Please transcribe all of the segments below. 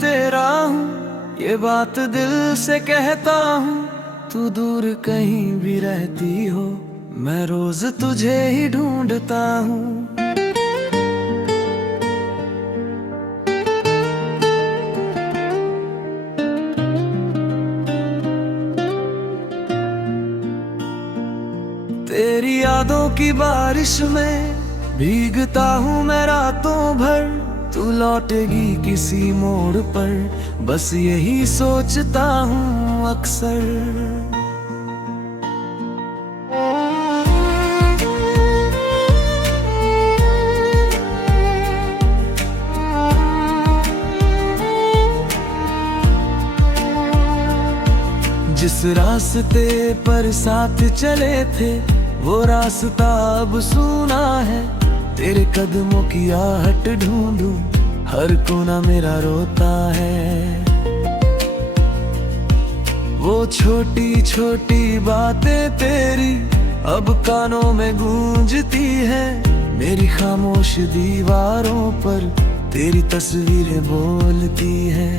तेरा हूँ, ये बात दिल से कहता हूँ। तू दूर कहीं भी रहती हो, मैं रोज तुझे ही ढूंढता हूँ। तेरी यादों की बारिश में भीगता हूँ मैं रातों भर। तू लौटेगी किसी मोड़ पर, बस यही सोचता हूँ अक्सर। जिस रास्ते पर साथ चले थे, वो रास्ता अब सूना है। तेरे कदमों की आहट ढूंढूं, हर कोना मेरा रोता है। वो छोटी छोटी बातें तेरी अब कानों में गूंजती है। मेरी खामोश दीवारों पर तेरी तस्वीरें बोलती है।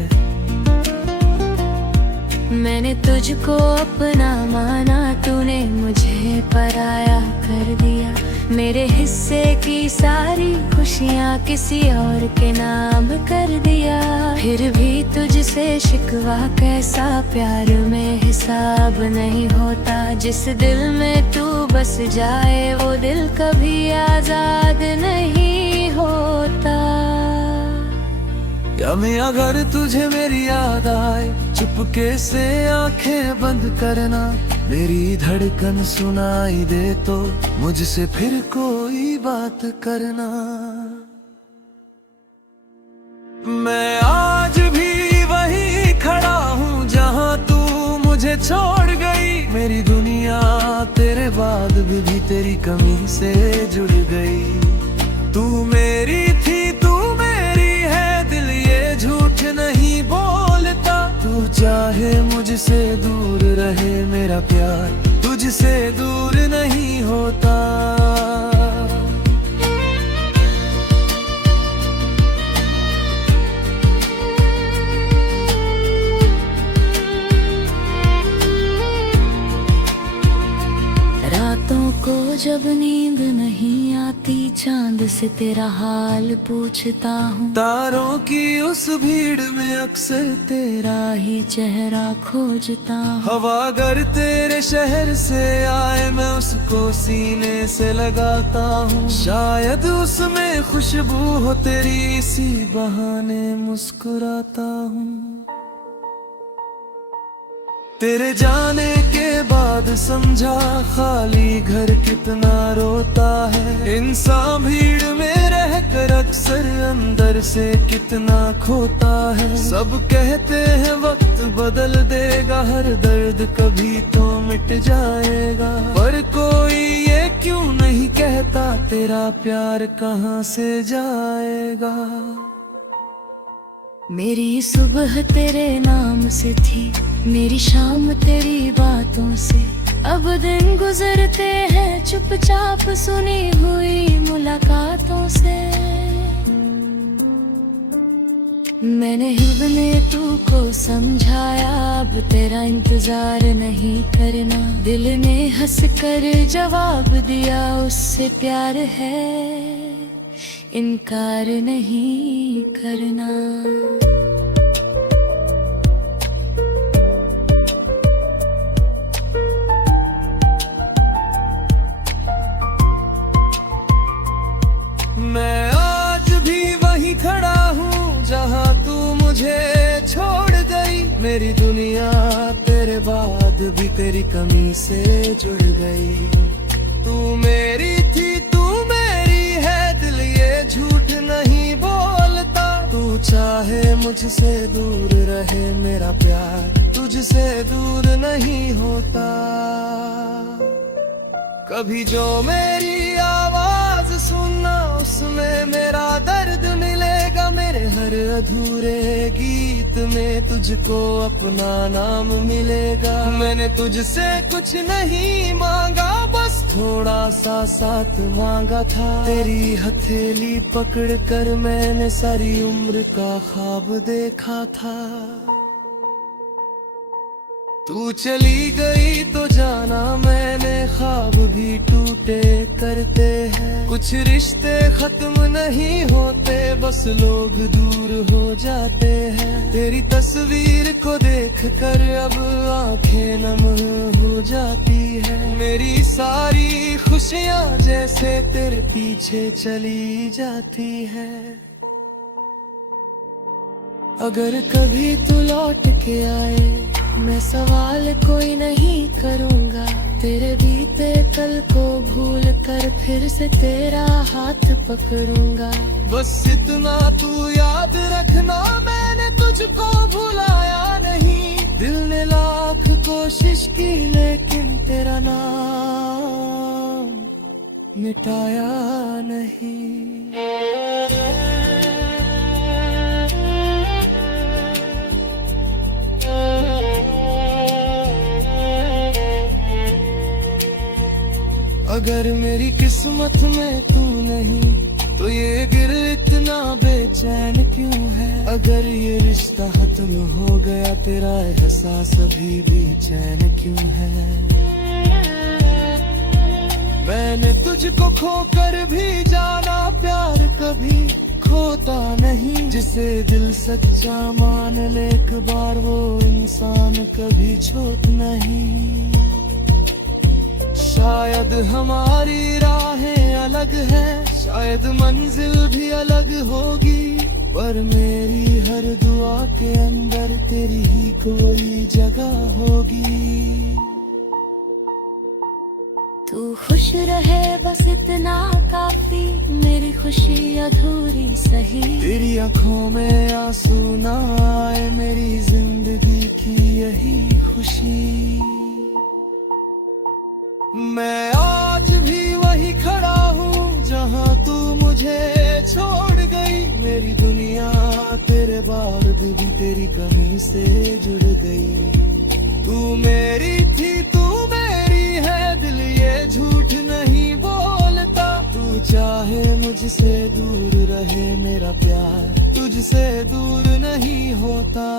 मैंने तुझको अपना माना, तूने मुझे पराया कर दिया। मेरे हिस्से की सारी खुशियाँ किसी और के नाम कर दिया। फिर भी तुझसे शिकवा कैसा, प्यार में हिसाब नहीं होता। जिस दिल में तू बस जाए, वो दिल कभी आजाद नहीं होता। या मैं अगर तुझे मेरी याद आए, चुपके से आंखें बंद करना। मेरी धड़कन सुनाई दे तो मुझसे फिर कोई बात करना। मैं आज भी वही खड़ा हूँ जहाँ तू मुझे छोड़ गई। मेरी दुनिया तेरे बाद भी तेरी कमी से जुड़ गई। तू मेरी थी, तू मेरी है, दिल ये झूठ नहीं बोलता। तू चाहे मुझसे दूर रहे, मेरा प्यार तुझसे दूर नहीं होता। रातों को जब नींद नहीं आती, चांद से तेरा हाल पूछता हूँ। तारों की उस भीड़ में अक्सर तेरा ही चेहरा खोजता हूँ। हवा अगर तेरे शहर से आए, मैं उसको सीने से लगाता हूँ। शायद उसमें खुशबू हो तेरी, इसी बहाने मुस्कुराता हूँ। तेरे जाने के बाद समझा, खाली घर कितना रोता है। इंसान भीड़ में रहकर अक्सर अंदर से कितना खोता है। सब कहते हैं वक्त बदल देगा, हर दर्द कभी तो मिट जाएगा। पर कोई ये क्यों नहीं कहता, तेरा प्यार कहाँ से जाएगा। मेरी सुबह तेरे नाम से थी, मेरी शाम तेरी बातों से। अब दिन गुजरते हैं चुपचाप, सुनी हुई मुलाकातों से। मैंने हिब्ने तू को समझाया, अब तेरा इंतजार नहीं करना। दिल ने हंस कर जवाब दिया, उससे प्यार है, इनकार नहीं करना। मैं आज भी वही खड़ा हूँ जहाँ तू मुझे छोड़ गई। मेरी दुनिया तेरे बाद भी तेरी कमी से जुड़ गई। तू मेरी थी, तू मेरी है, दिल ये झूठ नहीं बोलता। तू चाहे मुझसे दूर रहे, मेरा प्यार तुझसे दूर नहीं होता। कभी जो मेरी आवाज सुनना, उसमें मेरा दर्द मिलेगा। मेरे हर अधूरे गीत में तुझको अपना नाम मिलेगा। मैंने तुझसे कुछ नहीं मांगा, बस थोड़ा सा साथ मांगा था। तेरी हथेली पकड़ कर मैंने सारी उम्र का ख्वाब देखा था। तू चली गई तो जाना मैंने, ख्वाब भी टूटे करते हैं। कुछ रिश्ते खत्म नहीं होते, बस लोग दूर हो जाते हैं। तेरी तस्वीर को देख कर अब आंखें नम हो जाती है। मेरी सारी खुशियाँ जैसे तेरे पीछे चली जाती है। अगर कभी तू लौट के आए, मैं सवाल कोई नहीं करूँगा। तेरे बीते कल को भूल कर फिर से तेरा हाथ पकड़ूंगा। बस इतना तू याद रखना, मैंने तुझको भुलाया नहीं। दिल ने लाख कोशिश की लेकिन तेरा नाम मिटाया नहीं। अगर मेरी किस्मत में तू नहीं तो ये दिल इतना बेचैन क्यों है। अगर ये रिश्ता खत्म हो गया, तेरा एहसास अभी भी चैन क्यों है। मैंने तुझको खोकर भी जाना, प्यार कभी खोता नहीं। जिसे दिल सच्चा मान ले एक बार, वो इंसान कभी छोट नहीं। शायद हमारी राहें अलग हैं, शायद मंजिल भी अलग होगी, पर मेरी हर दुआ के अंदर तेरी ही कोई जगह होगी। तू खुश रहे बस इतना काफी, मेरी खुशी अधूरी सही। तेरी आंखों में आंसू ना आए, मेरी जिंदगी की यही खुशी। मैं आज भी वही खड़ा हूँ जहाँ तू मुझे छोड़ गई। मेरी दुनिया तेरे बाद भी तेरी कमी से जुड़ गई। तू मेरी थी, तू मेरी है, दिल ये झूठ नहीं बोलता। तू चाहे मुझसे दूर रहे, मेरा प्यार तुझसे दूर नहीं होता।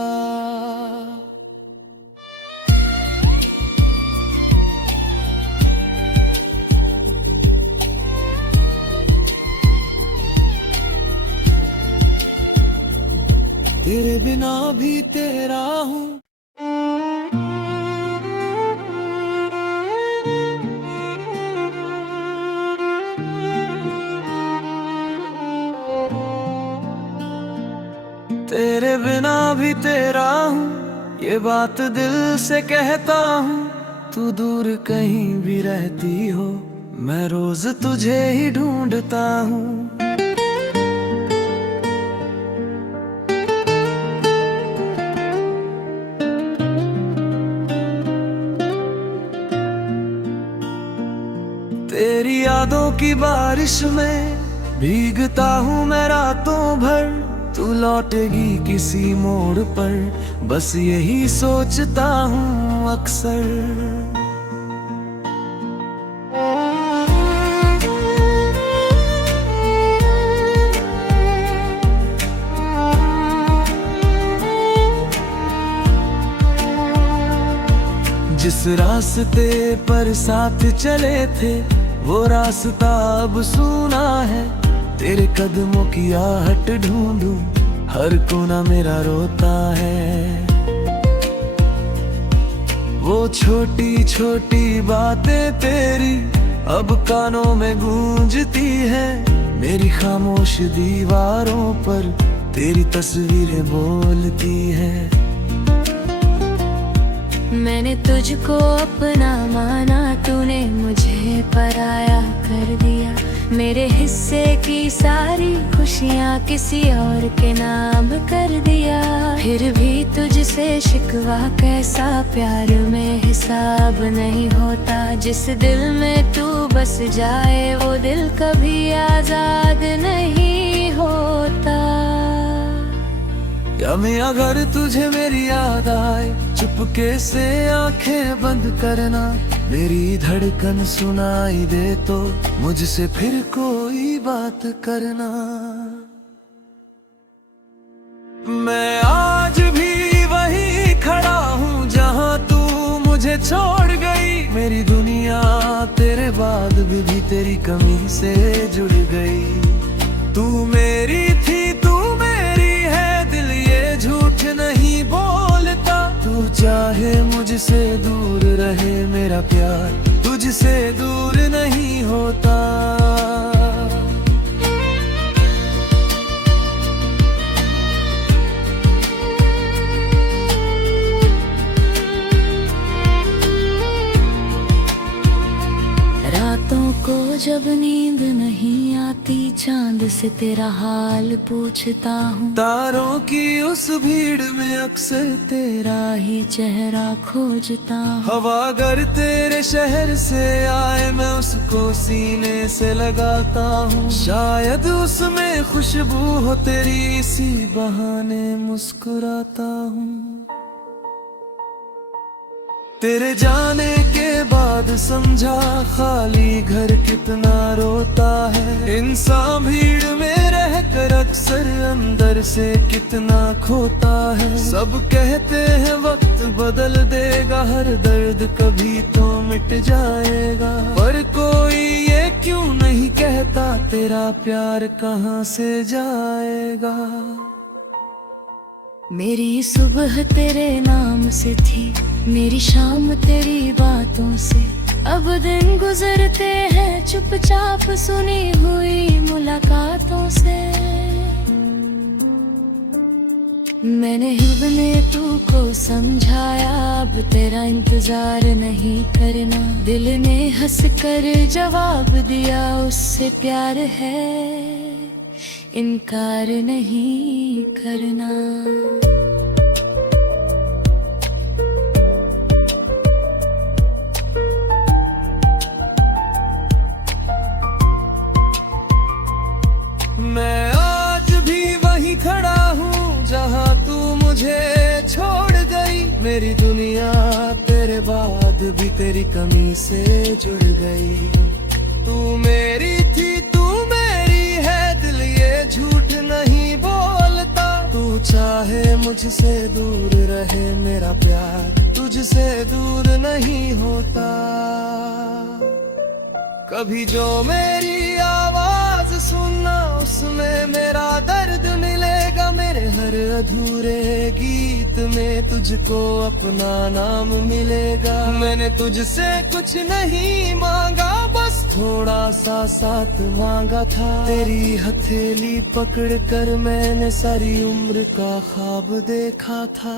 तेरे बिना भी तेरा हूँ। तेरे बिना भी तेरा हूँ, ये बात दिल से कहता हूँ। तू दूर कहीं भी रहती हो, मैं रोज तुझे ही ढूंढता हूँ। तेरी यादों की बारिश में भीगता हूँ मैं रातों भर। तू लौटेगी किसी मोड़ पर, बस यही सोचता हूँ अक्सर। जिस रास्ते पर साथ चले थे, वो रास्ता अब सूना है। तेरे कदमों की आहट ढूंढूं, हर कोना मेरा रोता है। वो छोटी छोटी बातें तेरी अब कानों में गूंजती है। मेरी खामोश दीवारों पर तेरी तस्वीरें बोलती है। मैंने तुझको अपना माना, तूने मुझे पराया कर दिया। मेरे हिस्से की सारी खुशियाँ किसी और के नाम कर दिया। फिर भी तुझसे शिकवा कैसा, प्यार में हिसाब नहीं होता। जिस दिल में तू बस जाए, वो दिल कभी आजाद नहीं होता। या मैं अगर तुझे मेरी याद आए चुपके से आंखें बंद करना, मेरी धड़कन सुनाई दे तो मुझसे फिर कोई बात करना। मैं आज भी वही खड़ा हूँ जहाँ तू मुझे छोड़ गई। मेरी दुनिया तेरे बाद भी तेरी कमी से जुड़ गई। तू मेरी थी, तू मेरी है, दिल ये झूठ नहीं बोलता। तू चाहे मुझसे दूर रहे, मेरा प्यार तुझसे दूर नहीं होता। रातों को जब नींद नहीं आती, चांद से तेरा हाल पूछता हूँ। तारों की उस भीड़ में अक्सर तेरा ही चेहरा खोजता हूँ। हवा अगर तेरे शहर से आए, मैं उसको सीने से लगाता हूँ। शायद उसमें खुशबू हो तेरी, इसी बहाने मुस्कुराता हूँ। तेरे जाने के बाद समझा खाली घर कितना रोता है। इंसान भीड़ में रहकर अक्सर अंदर से कितना खोता है। सब कहते हैं वक्त बदल देगा, हर दर्द कभी तो मिट जाएगा। पर कोई ये क्यों नहीं कहता तेरा प्यार कहाँ से जाएगा। मेरी सुबह तेरे नाम से थी, मेरी शाम तेरी बातों से। अब दिन गुजरते हैं चुपचाप सुनी हुई मुलाकातों से। मैंने हिब्ने तू को समझाया, अब तेरा इंतजार नहीं करना। दिल ने हंस कर जवाब दिया, उससे प्यार है, इनकार नहीं करना। मैं आज भी वही खड़ा हूँ जहाँ तू मुझे छोड़ गई। मेरी दुनिया तेरे बाद भी तेरी कमी से जुड़ गई। तू मेरी थी, तू मेरी है, दिल ये झूठ नहीं बोलता। तू चाहे मुझसे दूर रहे, मेरा प्यार तुझसे दूर नहीं होता। कभी जो मेरी आवाज सुनना, उसमें मेरा दर्द मिलेगा। मेरे हर अधूरे गीत में तुझको अपना नाम मिलेगा। मैंने तुझसे कुछ नहीं मांगा, बस थोड़ा सा साथ मांगा था। तेरी हथेली पकड़ कर मैंने सारी उम्र का ख्वाब देखा था।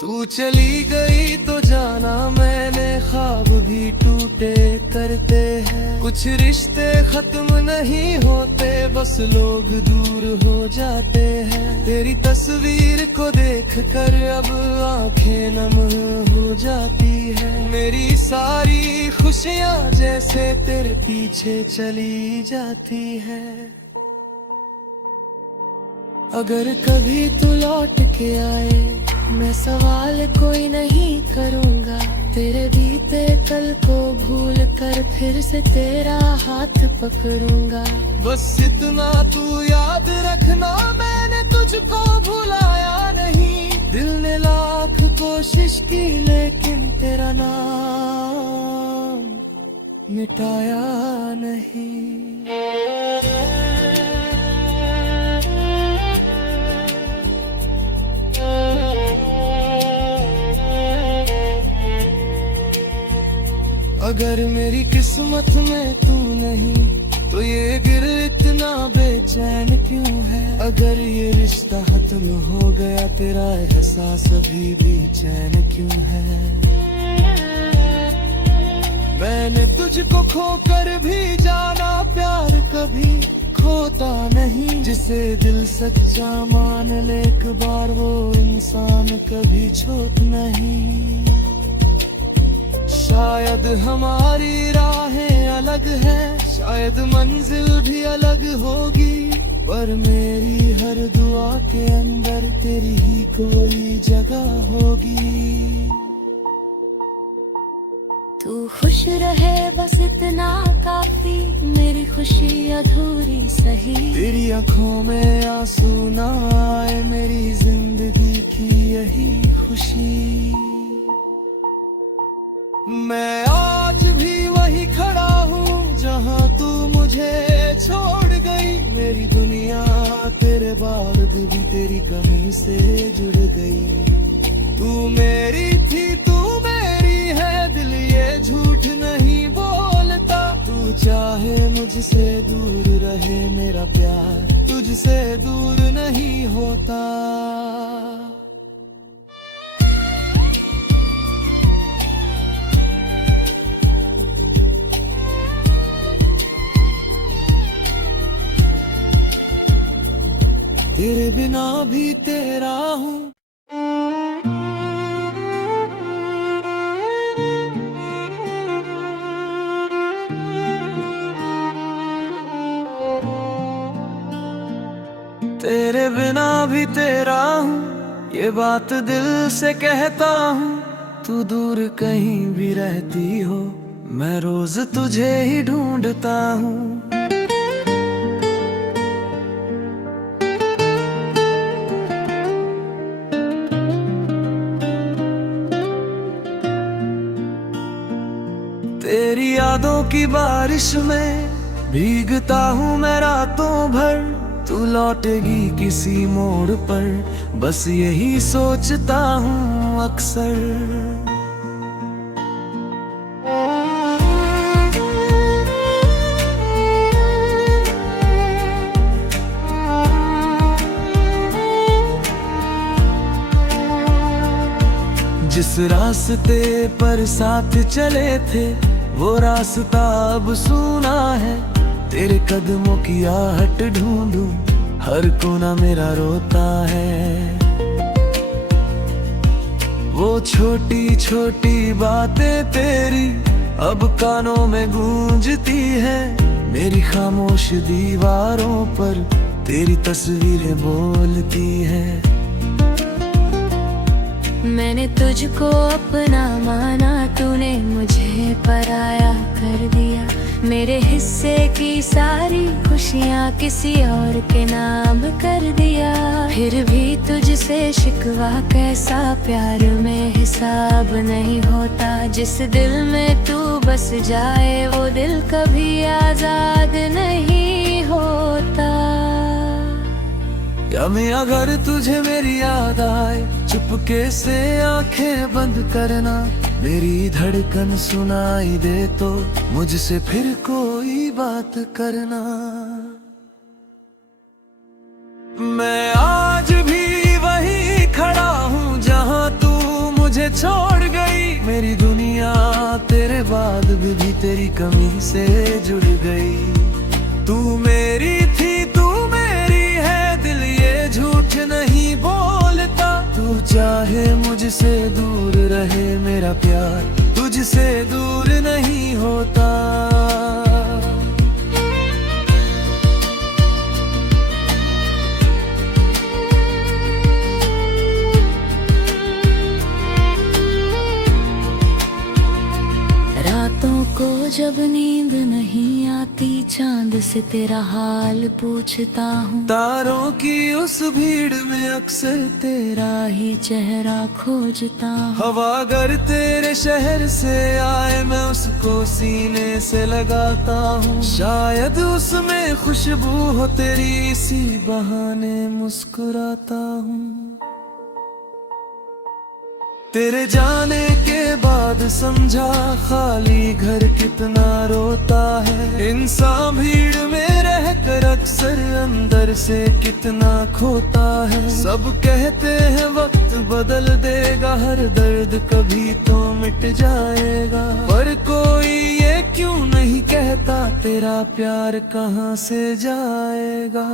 तू चली गई तो जाना मैंने, ख्वाब भी टूटे करते हैं। कुछ रिश्ते खत्म नहीं होते, बस लोग दूर हो जाते हैं। तेरी तस्वीर को देख कर अब आंखें नम हो जाती है। मेरी सारी खुशियाँ जैसे तेरे पीछे चली जाती है। अगर कभी तू लौट के आए, मैं सवाल कोई नहीं करूँगा। तेरे बीते कल को भूल कर फिर से तेरा हाथ पकड़ूंगा। बस इतना तू याद रखना, मैंने तुझको भुलाया नहीं। दिल ने लाख कोशिश की लेकिन तेरा नाम मिटाया नहीं। अगर मेरी किस्मत में तू नहीं तो ये दिल इतना बेचैन क्यों है। अगर ये रिश्ता खत्म हो गया, तेरा एहसास अभी भी चैन क्यों है। मैंने तुझको खोकर भी जाना, प्यार कभी खोता नहीं। जिसे दिल सच्चा मान ले एक बार, वो इंसान कभी छोट नहीं। शायद हमारी राहें अलग हैं, शायद मंजिल भी अलग होगी, पर मेरी हर दुआ के अंदर तेरी ही कोई जगह होगी। तू खुश रहे बस इतना काफी, मेरी खुशी अधूरी सही। तेरी आंखों में आंसू ना आए, मेरी जिंदगी की यही खुशी। मैं आज भी वही खड़ा हूँ जहाँ तू मुझे छोड़ गई। मेरी दुनिया तेरे बाद भी तेरी कमी से जुड़ गई। तू मेरी थी, तू मेरी है, दिल ये झूठ नहीं बोलता। तू चाहे मुझसे दूर रहे, मेरा प्यार तुझसे दूर नहीं होता। तेरे बिना भी तेरा हूँ। तेरे बिना भी तेरा हूँ, ये बात दिल से कहता हूँ। तू दूर कहीं भी रहती हो, मैं रोज तुझे ही ढूंढता हूँ। तेरी यादों की बारिश में भीगता हूँ मैं रातों भर। तू लौटेगी किसी मोड़ पर, बस यही सोचता हूँ अक्सर। जिस रास्ते पर साथ चले थे, वो रास्ता अब सूना है। तेरे कदमों की आहट ढूंढूं, हर कोना मेरा रोता है। वो छोटी छोटी बातें तेरी अब कानों में गूंजती है। मेरी खामोश दीवारों पर तेरी तस्वीरें बोलती है। मैंने तुझको अपना माना, तूने मुझे पराया कर दिया। मेरे हिस्से की सारी खुशियाँ किसी और के नाम कर दिया। फिर भी तुझसे शिकवा कैसा, प्यार में हिसाब नहीं होता। जिस दिल में तू बस जाए, वो दिल कभी आजाद नहीं होता। क्या मैं अगर तुझे मेरी याद आए, चुपके से आंखें बंद करना। मेरी धड़कन सुनाई दे तो मुझसे फिर कोई बात करना। मैं आज भी वही खड़ा हूँ जहाँ तू मुझे छोड़ गई। मेरी दुनिया तेरे बाद भी तेरी कमी से जुड़ गई। तू मेरी थी, तू मेरी है, दिल ये झूठ नहीं बोलता। तू चाहे मुझसे दूर रहे, मेरा प्यार तुझसे दूर नहीं होता। रातों को जब नींद नहीं आती, चांद से तेरा हाल पूछता हूँ। तारों की उस भीड़ में अक्सर तेरा ही चेहरा खोजता हूँ। हवा अगर तेरे शहर से आए, मैं उसको सीने से लगाता हूँ। शायद उसमें खुशबू हो तेरी, इसी बहाने मुस्कुराता हूँ। तेरे जाने के बाद समझा खाली घर कितना रोता है। इंसान भीड़ में रहकर अक्सर अंदर से कितना खोता है। सब कहते हैं वक्त बदल देगा, हर दर्द कभी तो मिट जाएगा। पर कोई ये क्यों नहीं कहता, तेरा प्यार कहाँ से जाएगा।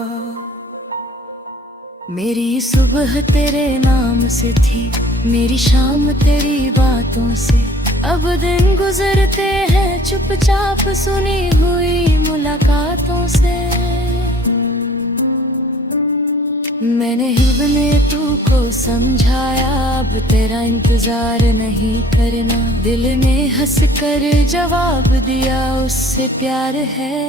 मेरी सुबह तेरे नाम से थी, मेरी शाम तेरी बातों से। अब दिन गुजरते हैं चुपचाप सुनी हुई मुलाकातों से। मैंने हिब ने तू को समझाया, अब तेरा इंतजार नहीं करना। दिल ने हंस कर जवाब दिया, उससे प्यार है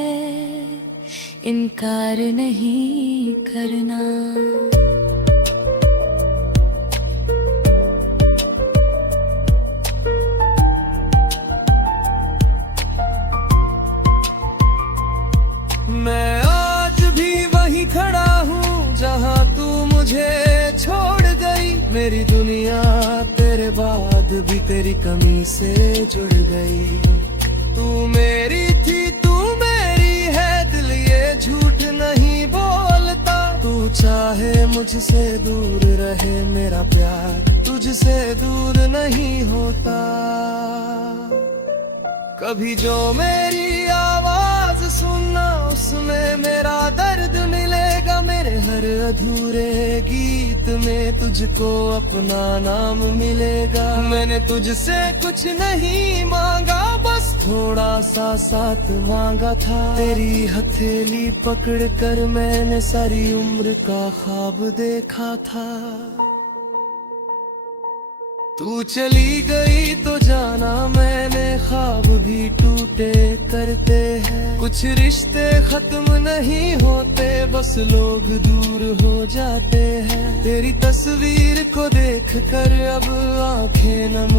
इनकार नहीं करना। मैं आज भी वहीं खड़ा हूँ जहाँ तू मुझे छोड़ गई। मेरी दुनिया तेरे बाद भी तेरी कमी से जुड़ गई। तू मेरी थी, तू मेरी है, दिल ये झूठ नहीं बोलता। तू चाहे मुझसे दूर रहे, मेरा प्यार तुझसे दूर नहीं होता। कभी जो मेरी आवाज सुनना, उसमें मेरा दर्द मिलेगा। मेरे हर अधूरे गीत में तुझको अपना नाम मिलेगा। मैंने तुझसे कुछ नहीं मांगा, बस थोड़ा सा साथ मांगा था। तेरी हथेली पकड़ कर मैंने सारी उम्र का ख्वाब देखा था। तू चली गई तो जाना मैंने, ख्वाब भी टूटे करते हैं। कुछ रिश्ते खत्म नहीं होते, बस लोग दूर हो जाते हैं। तेरी तस्वीर को देख कर अब आंखें नम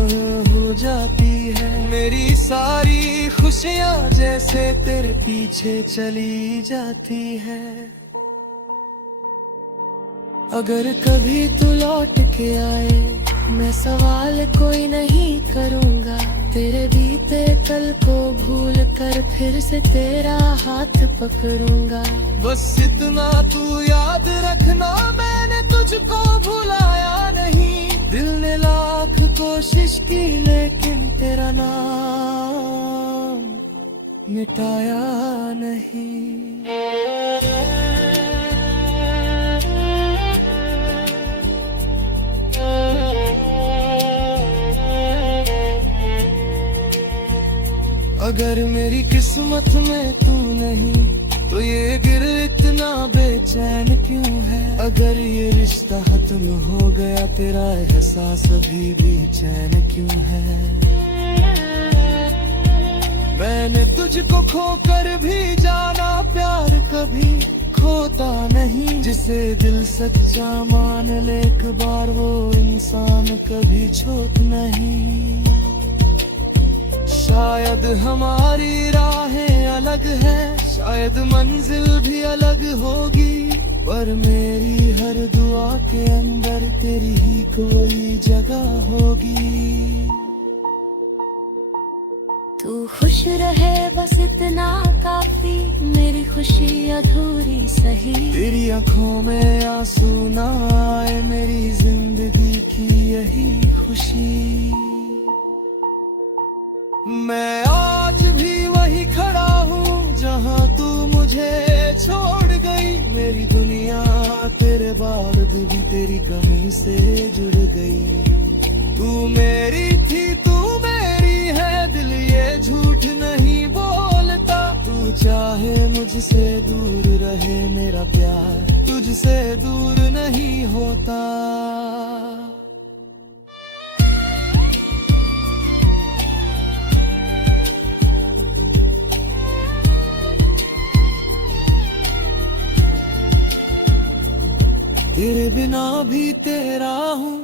हो जाती है। मेरी सारी खुशियाँ जैसे तेरे पीछे चली जाती है। अगर कभी तू लौट के आए, मैं सवाल कोई नहीं करूँगा। तेरे बीते कल को भूल कर फिर से तेरा हाथ पकड़ूंगा। बस इतना तू याद रखना, मैंने तुझको भुलाया नहीं। दिल ने लाख कोशिश की लेकिन तेरा नाम मिटाया नहीं। अगर मेरी किस्मत में तू नहीं, तो ये गिर इतना बेचैन क्यों है। अगर ये रिश्ता खत्म हो गया, तेरा एहसास अभी भी चैन क्यों है। मैंने तुझको खोकर भी जाना, प्यार कभी खोता नहीं। जिसे दिल सच्चा मान ले एक बार, वो इंसान कभी छोट नहीं। शायद हमारी राहें अलग हैं, शायद मंजिल भी अलग होगी, पर मेरी हर दुआ के अंदर तेरी ही कोई जगह होगी। तू खुश रहे बस इतना काफी, मेरी खुशी अधूरी सही। तेरी आंखों में आंसू ना आए, मेरी जिंदगी की यही खुशी। मैं आज भी वही खड़ा हूँ जहाँ तू मुझे छोड़ गई। मेरी दुनिया तेरे बाद भी तेरी कमी से जुड़ गई। तू मेरी थी, तू मेरी है, दिल ये झूठ नहीं बोलता। तू चाहे मुझसे दूर रहे, मेरा प्यार तुझसे दूर नहीं होता। तेरे बिना भी तेरा हूँ।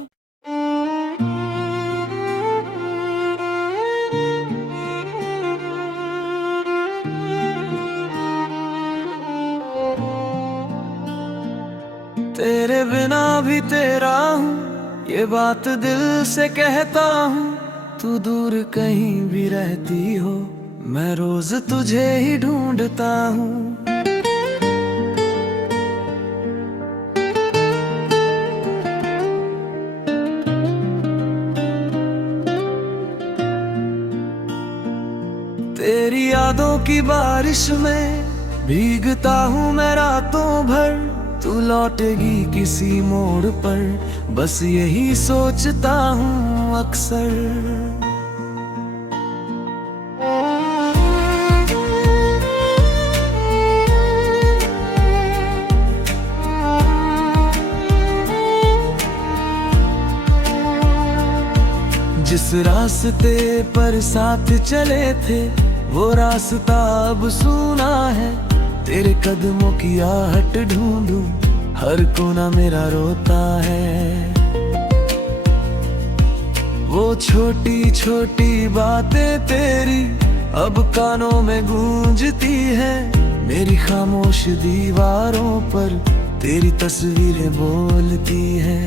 तेरे बिना भी तेरा हूँ, ये बात दिल से कहता हूँ। तू दूर कहीं भी रहती हो, मैं रोज तुझे ही ढूंढता हूँ। तेरी यादों की बारिश में भीगता हूँ मैं रातों भर। तू लौटेगी किसी मोड़ पर, बस यही सोचता हूँ अक्सर। जिस रास्ते पर साथ चले थे वो रास्ता अब सूना है। तेरे कदमों की आहट ढूंढूं, हर कोना मेरा रोता है। वो छोटी छोटी बातें तेरी अब कानों में गूंजती है। मेरी खामोश दीवारों पर तेरी तस्वीरें बोलती है।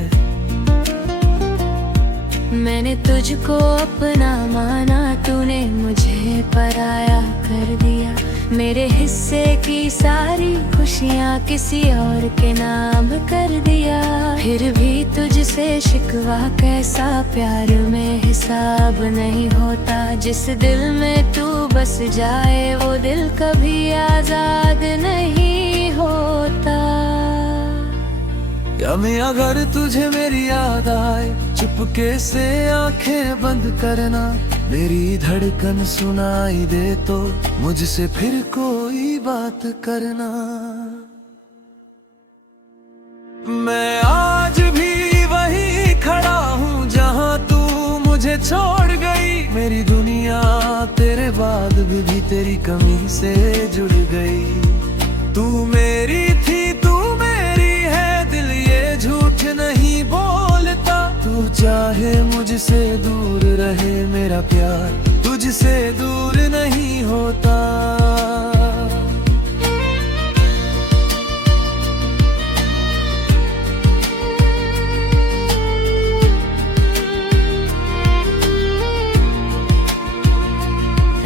मैंने तुझको अपना माना, तूने मुझे पराया कर दिया। मेरे हिस्से की सारी खुशियाँ किसी और के नाम कर दिया। फिर भी तुझसे शिकवा कैसा, प्यार में हिसाब नहीं होता। जिस दिल में तू बस जाए वो दिल कभी आजाद नहीं होता। क्या मैं अगर तुझे मेरी याद आए, चुपके से आंखें बंद करना। मेरी धड़कन सुनाई दे तो मुझसे फिर कोई बात करना। मैं आज भी वही खड़ा हूँ जहाँ तू मुझे छोड़ गई। मेरी दुनिया तेरे बाद भी तेरी कमी से जुड़ गई। तू मेरी थी, तू मेरी है, दिल ये झूठ नहीं बोलता। तू चाहे मुझसे दूर रहे, मेरा प्यार तुझसे दूर नहीं होता।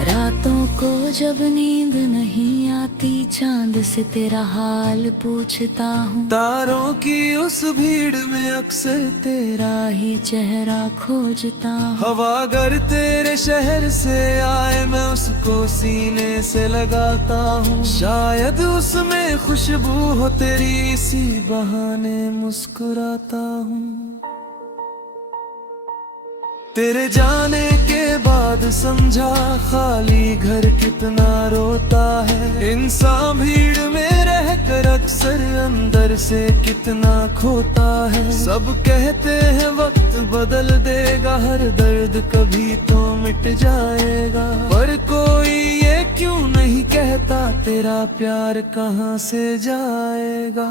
रातों को जब नींद नहीं आती, चांद से तेरा हाल पूछता हूँ। तारों की उस भीड़ में अक्सर तेरा ही चेहरा खोजता हूँ। हवा अगर तेरे शहर से आए, मैं उसको सीने से लगाता हूँ। शायद उसमें खुशबू हो तेरी, इसी बहाने मुस्कुराता हूँ। तेरे जाने के बाद समझा खाली घर कितना रोता है। इंसान भीड़ में रहकर अक्सर अंदर से कितना खोता है। सब कहते हैं वक्त बदल देगा, हर दर्द कभी तो मिट जाएगा। पर कोई ये क्यों नहीं कहता तेरा प्यार कहाँ से जाएगा।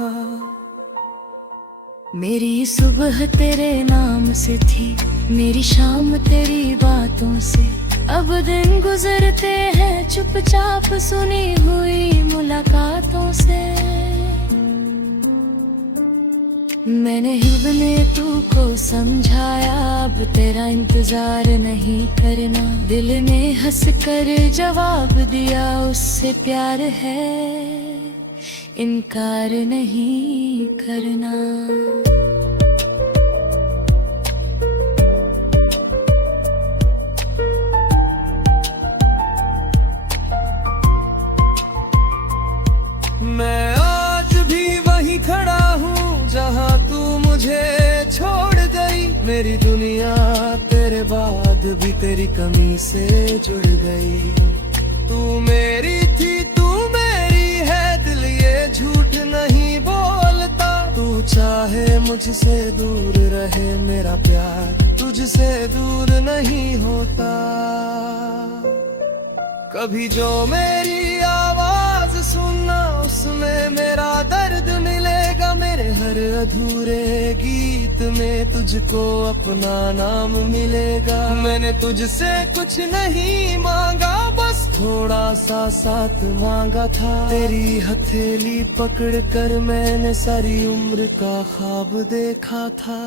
मेरी सुबह तेरे नाम से थी, मेरी शाम तेरी बातों से। अब दिन गुजरते हैं चुपचाप सुनी हुई मुलाकातों से। मैंने हिब्ने तू को समझाया, अब तेरा इंतजार नहीं करना। दिल ने हंस कर जवाब दिया, उससे प्यार है, इनकार नहीं करना। मैं आज भी वहीं खड़ा हूँ जहाँ तू मुझे छोड़ गई। मेरी दुनिया तेरे बाद भी तेरी कमी से जुड़ गई। तू मेरी थी, तू मेरी है, दिल ये झूठ नहीं बोलता। तू चाहे मुझसे दूर रहे, मेरा प्यार तुझसे दूर नहीं होता। कभी जो मेरी आवाज सुनना, उसमें मेरा दर्द मिलेगा। मेरे हर अधूरे गीत में तुझको अपना नाम मिलेगा। मैंने तुझसे कुछ नहीं मांगा, बस थोड़ा सा साथ मांगा था। तेरी हथेली पकड़ कर मैंने सारी उम्र का ख्वाब देखा था।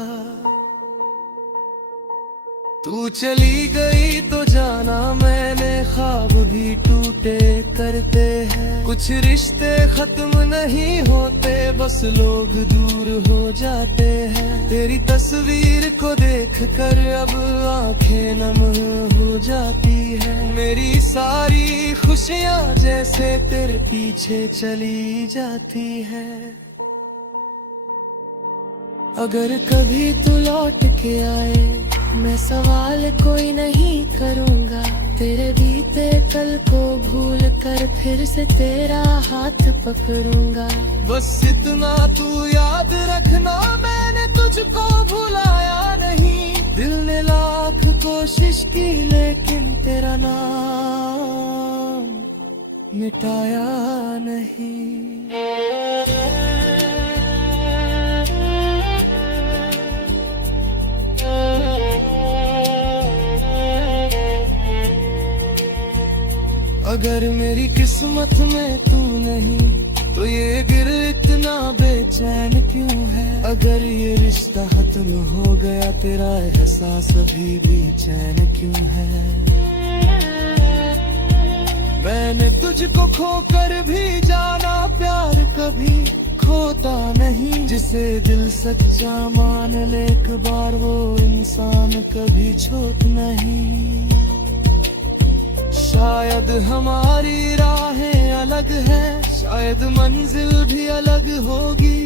तू चली गई तो जाना मैंने, ख्वाब भी टूटे करते हैं। कुछ रिश्ते खत्म नहीं होते, बस लोग दूर हो जाते हैं। तेरी तस्वीर को देख कर अब आंखें नम हो जाती है। मेरी सारी खुशियाँ जैसे तेरे पीछे चली जाती है। अगर कभी तू लौट के आए, मैं सवाल कोई नहीं करूँगा। तेरे बीते कल को भूल कर फिर से तेरा हाथ पकड़ूंगा। बस इतना तू याद रखना, मैंने तुझको भुलाया नहीं। दिल ने लाख को कोशिश की लेकिन तेरा नाम मिटाया नहीं। अगर मेरी किस्मत में तू नहीं तो ये दिल इतना बेचैन क्यों है? अगर ये रिश्ता खत्म हो गया तेरा एहसास अभी भी चैन क्यों है? मैंने तुझको खोकर भी जाना, प्यार कभी खोता नहीं। जिसे दिल सच्चा मान ले एक बार वो इंसान कभी छोट नहीं। शायद हमारी राहें अलग हैं, शायद मंजिल भी अलग होगी,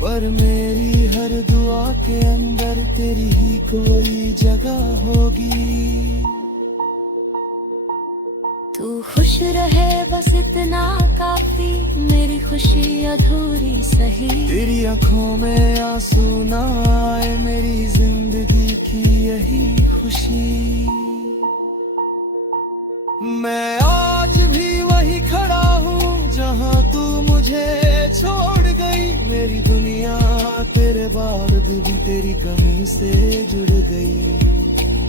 पर मेरी हर दुआ के अंदर तेरी ही कोई जगह होगी। तू खुश रहे बस इतना काफी, मेरी खुशी अधूरी सही। तेरी आंखों में आंसू ना आए, मेरी जिंदगी की यही खुशी। मैं आज भी वही खड़ा हूँ जहाँ तू मुझे छोड़ गई। मेरी दुनिया तेरे बाद भी तेरी कमी से जुड़ गई।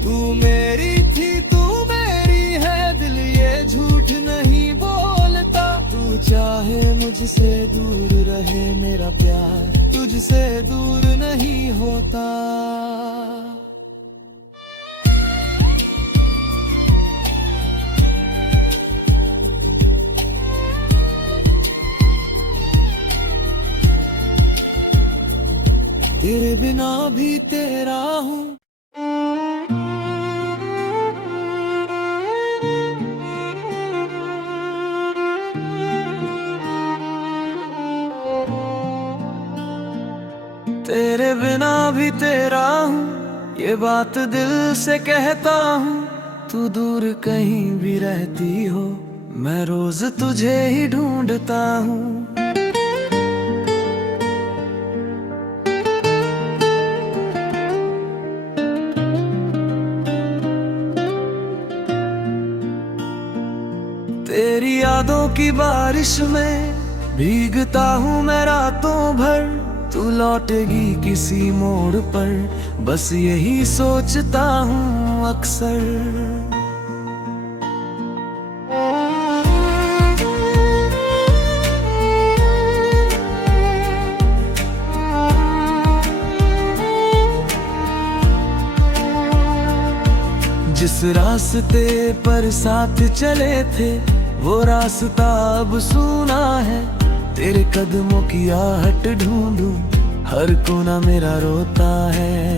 तू मेरी थी, तू मेरी है, दिल ये झूठ नहीं बोलता। तू चाहे मुझसे दूर रहे, मेरा प्यार तुझसे दूर नहीं होता। तेरे बिना भी तेरा हूँ। तेरे बिना भी तेरा हूँ, ये बात दिल से कहता हूँ। तू दूर कहीं भी रहती हो, मैं रोज तुझे ही ढूंढता हूँ। तेरी यादों की बारिश में भीगता हूँ मैं रातों भर। तू लौटेगी किसी मोड़ पर, बस यही सोचता हूँ अक्सर। जिस रास्ते पर साथ चले थे वो रास्ता अब सूना है। तेरे कदमों की आहट ढूंढूं, हर कोना मेरा रोता है।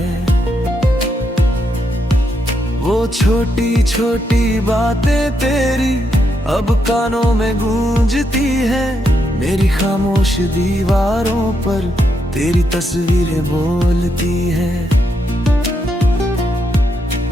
वो छोटी छोटी बातें तेरी अब कानों में गूंजती है। मेरी खामोश दीवारों पर तेरी तस्वीरें बोलती है।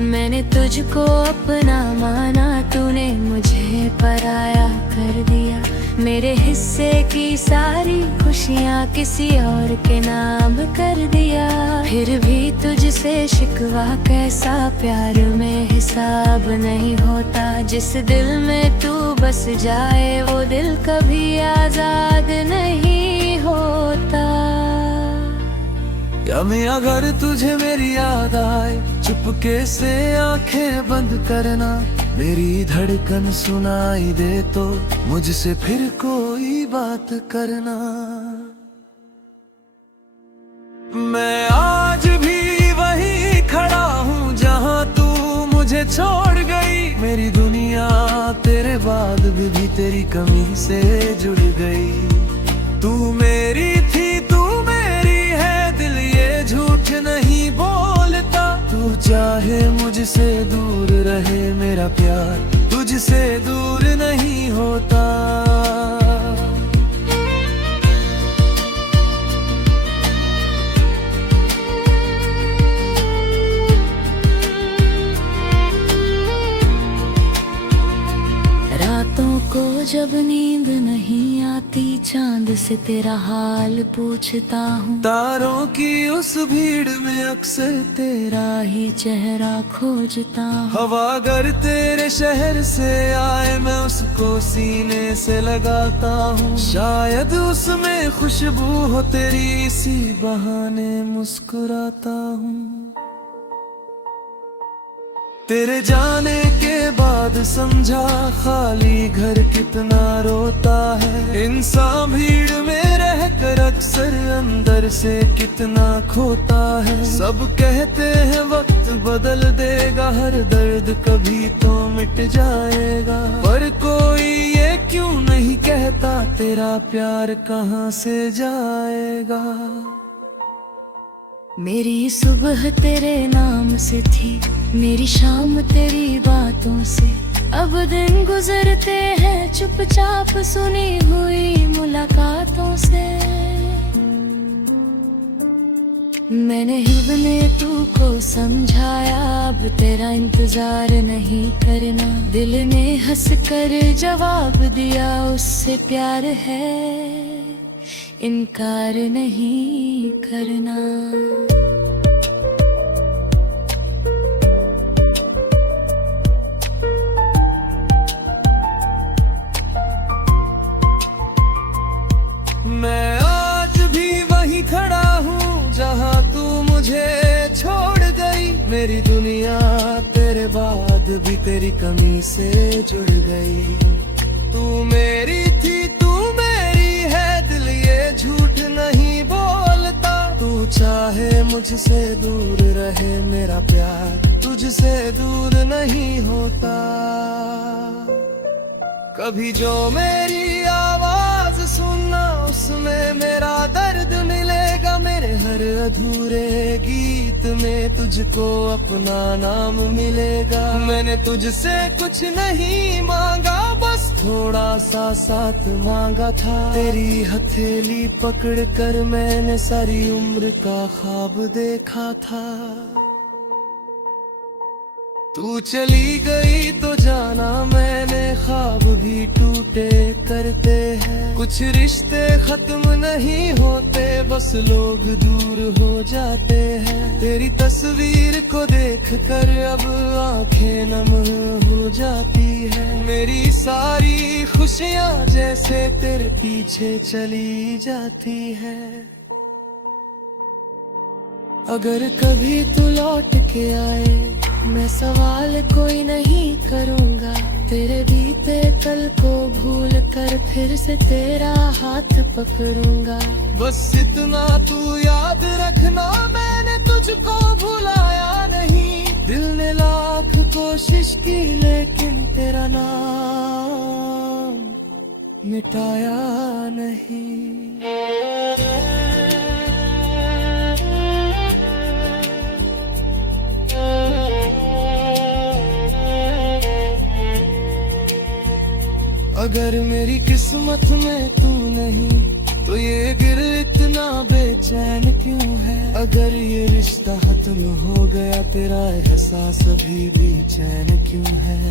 मैंने तुझको अपना माना, तूने मुझे पराया कर दिया। मेरे हिस्से की सारी खुशियाँ किसी और के नाम कर दिया। फिर भी तुझसे शिकवा कैसा, प्यार में हिसाब नहीं होता। जिस दिल में तू बस जाए वो दिल कभी आजाद नहीं होता। क्या मैं अगर तुझे मेरी याद आए, चुपके से आंखें बंद करना। मेरी धड़कन सुनाई दे तो मुझसे फिर कोई बात करना। मैं आज भी वही खड़ा हूँ जहाँ तू मुझे छोड़ गई। मेरी दुनिया तेरे बाद भी तेरी कमी से जुड़ गई। तू मेरी थी, तू मेरी है, दिल ये झूठ नहीं बोलता। तू चाहे मुझसे दूर रहे, मेरा प्यार तुझसे दूर नहीं होता। रातों को जब नींद नहीं आती चांद से तेरा हाल पूछता हूँ। तारों की उस भीड़ में अक्सर तेरा ही चेहरा खोजता हूँ। हवा अगर तेरे शहर से आए मैं उसको सीने से लगाता हूँ। शायद उसमें खुशबू हो तेरी, इसी बहाने मुस्कुराता हूँ। तेरे जाने के बाद समझा खाली घर कितना रोता है। इंसान भीड़ में रहकर अक्सर अंदर से कितना खोता है। सब कहते हैं वक्त बदल देगा, हर दर्द कभी तो मिट जाएगा, पर कोई ये क्यों नहीं कहता तेरा प्यार कहाँ से जाएगा। मेरी सुबह तेरे नाम से थी, मेरी शाम तेरी बातों से। अब दिन गुजरते हैं चुपचाप सुनी हुई मुलाकातों से। मैंने हिबने तू को समझाया, अब तेरा इंतजार नहीं करना। दिल ने हंस कर जवाब दिया, उससे प्यार है इनकार नहीं करना। मैं आज भी वहीं खड़ा हूँ जहाँ तू मुझे छोड़ गई। मेरी दुनिया तेरे बाद भी तेरी कमी से जुड़ गई। तू मेरी थी, तू मेरी है, दिल ये झूठ नहीं बोलता। तू चाहे मुझसे दूर रहे, मेरा प्यार तुझसे दूर नहीं होता। कभी जो मेरी आवाज सुनना, उसमें मेरा दर्द मिलेगा। मेरे हर अधूरे गीत में तुझको अपना नाम मिलेगा। मैंने तुझसे कुछ नहीं मांगा, बस थोड़ा सा साथ मांगा था। तेरी हथेली पकड़ कर मैंने सारी उम्र का ख्वाब देखा था। तू चली गई तो जाना मैंने, ख्वाब भी टूटे करते हैं। कुछ रिश्ते खत्म नहीं होते, बस लोग दूर हो जाते हैं। तेरी तस्वीर को देख कर अब आंखें नम हो जाती है। मेरी सारी खुशियाँ जैसे तेरे पीछे चली जाती है। अगर कभी तू लौट के आए, मैं सवाल कोई नहीं करूँगा। तेरे बीते कल को भूल कर फिर से तेरा हाथ पकड़ूंगा। बस इतना तू याद रखना, मैंने तुझको भुलाया नहीं। दिल ने लाख कोशिश की लेकिन तेरा नाम मिटाया नहीं। अगर मेरी किस्मत में तू नहीं तो ये दिल इतना बेचैन क्यों है। अगर ये रिश्ता खत्म हो गया, तेरा एहसास अभी भी चैन क्यों है।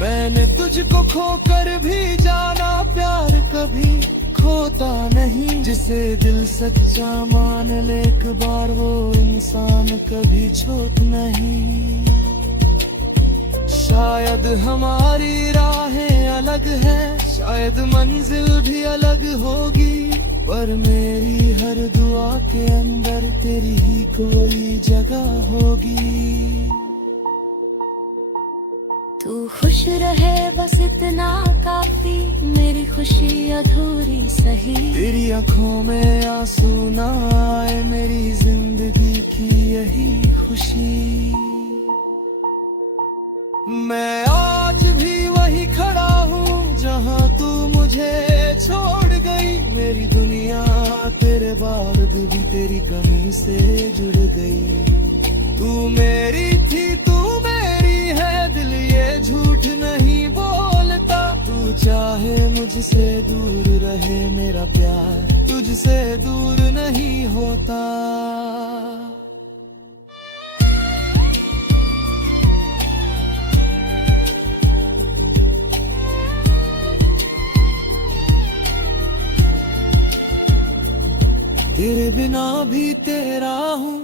मैंने तुझको खोकर भी जाना, प्यार कभी खोता नहीं। जिसे दिल सच्चा मान ले एक बार, वो इंसान कभी छोट नहीं। शायद हमारी राहें अलग हैं, शायद मंजिल भी अलग होगी, पर मेरी हर दुआ के अंदर तेरी ही कोई जगह होगी। तू खुश रहे बस इतना काफी, मेरी खुशी अधूरी सही। तेरी आंखों में आंसू ना आए, मेरी जिंदगी की यही खुशी। मैं आज भी वही खड़ा हूँ जहाँ तू मुझे छोड़ गई। मेरी दुनिया तेरे बाद भी तेरी कमी से जुड़ गई। तू मेरी थी, तू मेरी है, दिल ये झूठ नहीं बोलता। तू चाहे मुझसे दूर रहे, मेरा प्यार तुझसे दूर नहीं होता। बिना भी तेरा हूँ।